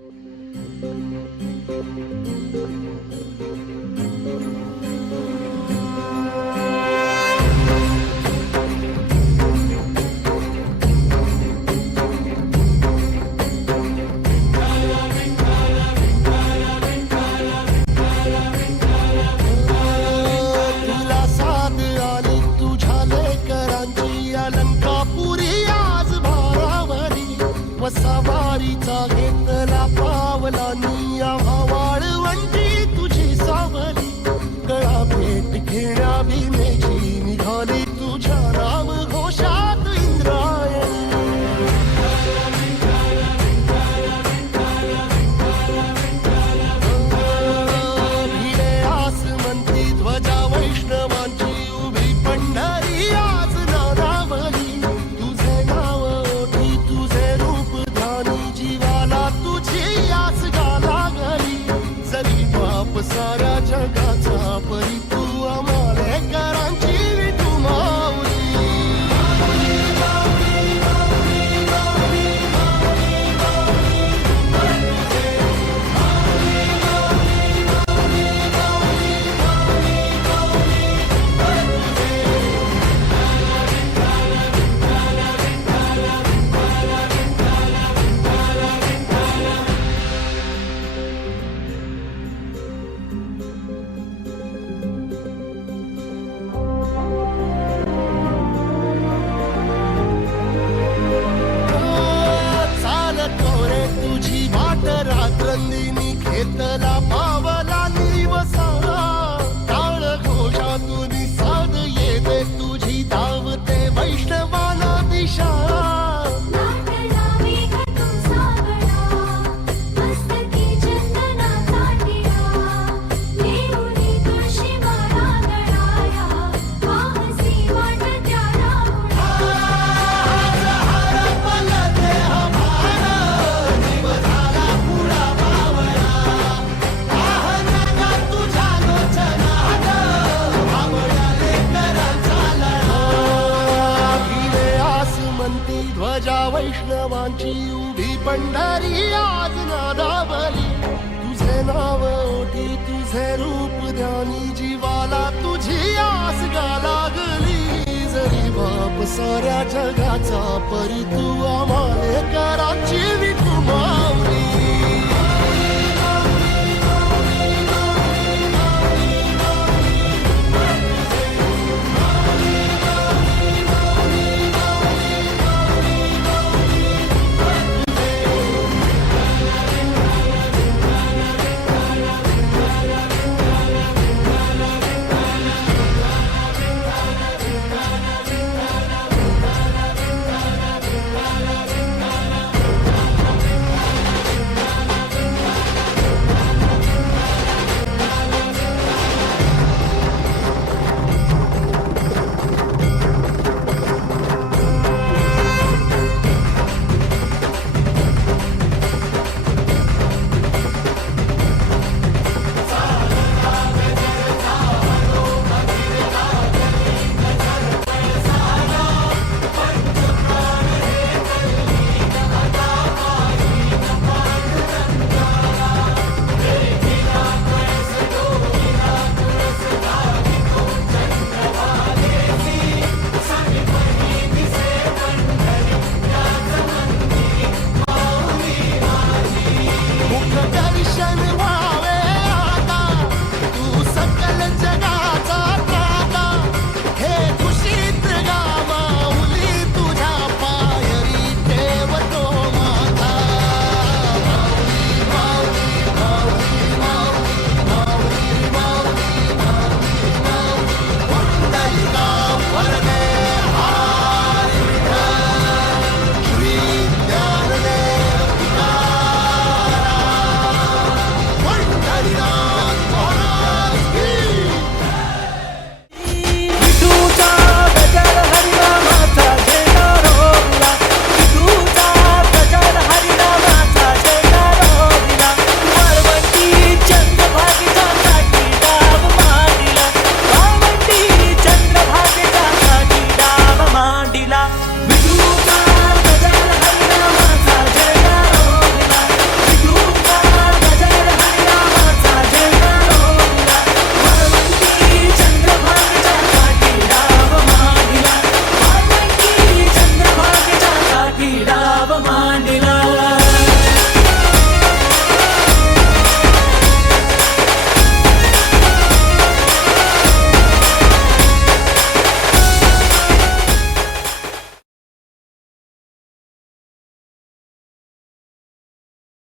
तुला साथ आली तुझ्या लेकरांची अलंकापुरी आज भारावली वसावारीचा घेतला पावलांनी आम्हा वाळवंटी तुझी सावली गळा भेट घेण्या भीमेची निघाली तुझ्या नाम घोषात इंद्रायणी भिडे आसमंती ध्वजा वैष्णवांची उभी पंढरी आज नारावली तुझे नाव ओठी तुझे रूप ध्यानी जीवाला तुझी आस गाला गली जरी बाप साऱ्या जगाचा परी तू आम्हाले करांची विठू माऊली चालतो रे तुझी वाट रात्रंदिनी घेतला पावला निवसा टाळ घोषातून साध येते तुझी धावते वैष्णवाला दिशा भिडे आसमंती ध्वजा वैष्णवांची उभी पंढरी आज नादावली तुझे नाव ओठी तुझे रूप ध्यानी जीवाला तुझी आस गा लागली जरी बाप साऱ्या जगाचा परी तू आम्हाले कराची विठू माऊली अवमान